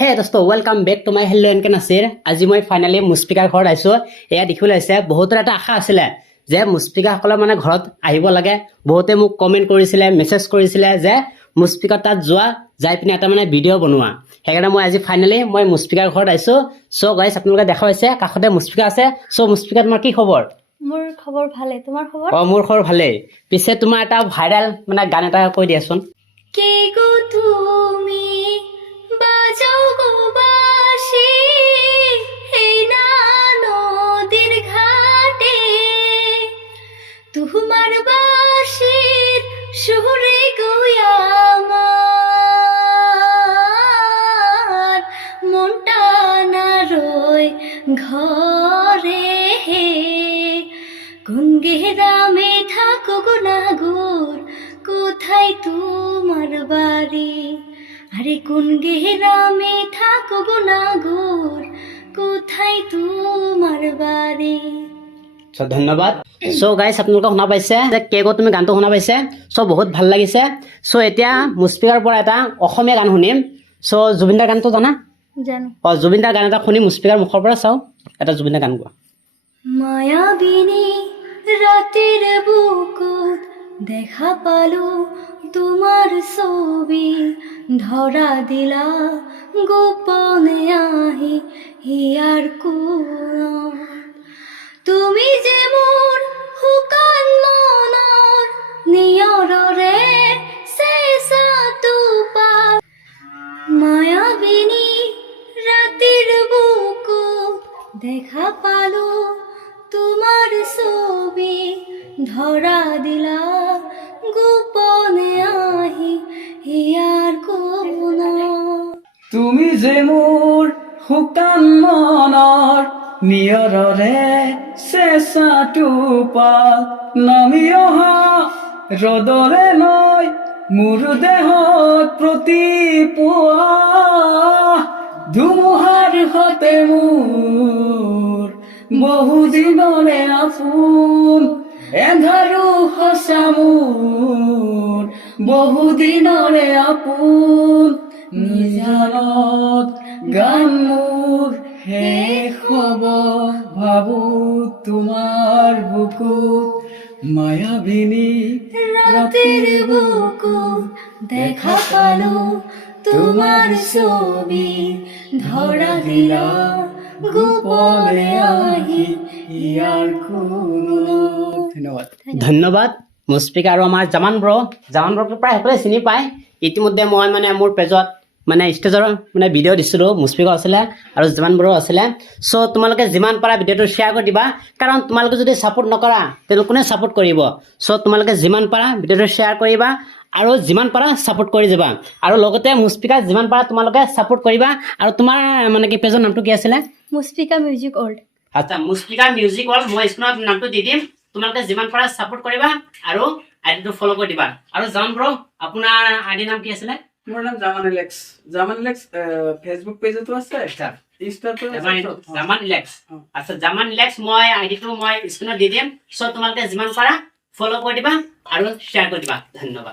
হে দোস্ত welcome back to my hello NK Nasir আজি মই ফাইনালি মুস্পিকাৰ ঘৰত আইছো এয়া দেখিবলৈ আছে বহুতৰ এটা আশা আছিলে যে মুস্পিকাসকলে মানে ঘৰত আহিব লাগে বহুতে মোক কমেন্ট কৰিছিলে মেছেজ কৰিছিলে যে মুস্পিকা তাত যোৱা যাই পিনে এটা মানে ভিডিঅ' বনোৱা সেইকাৰণে মই আজি ফাইনালি মই মুস্পিকাৰ ঘৰত আইছো সো গাইস আপোনালোকে দেখা পাইছে কাষতে মুস্পিকা আছে সো মুস্পিকা তোমাৰ কি খবৰ মোৰ খবৰ ভালে তোমাৰ খবৰ মোৰ খবৰ ভালে পিছে তোমাৰ এটা ভাইৰাল মানে গান এটা কৈ দিয়াচোন কে গো তুমি বাজাও গো বাঁশি এই না নদীর ঘাটে তোমার বাঁশির সুরে গো আমার মনটা না রয় ঘরে কোন গ্রামে থাকো গো নাগর কোথায় তোমার বাড়ি আরে কোন গ্রামে থাকো গো নাগর কোথায় তোমার বাড়ি সো ধন্যবাদ সো গাইস আপোনালোকে শুনা পাইছে যে কেগো তুমি গানটো শুনা পাইছে সো বহুত ভাল লাগিছে সো এতিয়া মুস্পিকাৰ পৰা এটা অসমীয়া গান শুনিম সো জুবিনদাৰ গানটো জানা জানো জুবিনদাৰ গান এটা শুনি মুস্পিকাৰ মুখৰ পৰা চাও এটা জুবিনদাৰ গান গোৱা মায়াবিনী ৰাতেৰ বুকুত দেখা পালো তোমাৰ ছবি ধৰা দিলা গোপনে আহি হিয়াৰ কোন তুমি যে মোৰ হুকান মনৰ নিয়ৰৰে চেঁচা টোপাল মায়াবিনী ৰাতেৰ বুকুত দেখা পালো তোমাৰ ছবি ধৰা দিলা গোপনে আহি হিয়াৰ কোন তুমি যে মোৰ শুকান মনৰ নিয়ৰৰে চেঁচা টোপাল নামি অহা ৰ'দৰে নৈ মোৰ দেহত প্ৰতিপুৱা ধুমুহাৰ সতে মোৰ বহুদিনৰে আপোন এন্ধাৰো সঁচা মোৰ বহুদিনৰে আপোন নিজানত গান মোৰ শেষ হ'ব ভাবো তোমাৰ বুকুত মায়াবিনী ৰাতেৰ বুকুত দেখা পালো তোমাৰ ছবি ধৰা দিলা গোপনে আহি হিয়াৰ কোন ধন্যবাদ ধন্যবাদ মুস্পিকা আৰু আমাৰ জামান ব্ৰ প্ৰায় সকলোৱে চিনি পায় ইতিমধ্যে মই মানে মোৰ পেজত মানে ষ্টেজৰ মানে ভিডিঅ' দিছিলোঁ মুস্পিকা আছিলে আৰু জামান ব্ৰ আছিলে সো তোমালোকে যিমান পাৰা ভিডিঅ'টো শ্বেয়াৰ কৰি দিবা কাৰণ তোমালোকে যদি ছাপোৰ্ট নকৰা তেন্তে কোনে ছাপোৰ্ট কৰিব সো তোমালোকে যিমান পাৰা ভিডিঅ'টো শ্বেয়াৰ কৰিবা আৰু যিমান পাৰা ছাপোৰ্ট কৰি যাবা আৰু লগতে মুস্পিকা যিমান পাৰা তোমালোকে ছাপোৰ্ট কৰিবা আৰু তোমাৰ মানে কি পেজৰ নামটো কি আছিলে মুস্পিকা মিউজিক ওয়াৰ্ল্ড আচ্ছা মুস্পিকা মিউজিক ওয়াৰ্ল্ড মই স্ক্ৰীনত নামটো দি দিম তোমালোকে যিমান পাৰা ছাপোৰ্ট কৰিবা আৰু আইডিটো ফলো কৰি দিবা আৰু জামান ব্ৰ আপোনাৰ আইডি নাম কি আছিলে মোৰ নাম জামান ইলেক্স ফেচবুক পেজতো আছে ইনষ্টাতো জামান ইলেক্স আচ্ছা জামান ইলেক্স মই আইডিটো মই স্ক্ৰীনত দি দিম সো তোমালোকে যিমান পাৰা ফলো কৰি দিবা আৰু শ্বেয়াৰ কৰি দিবা ধন্যবাদ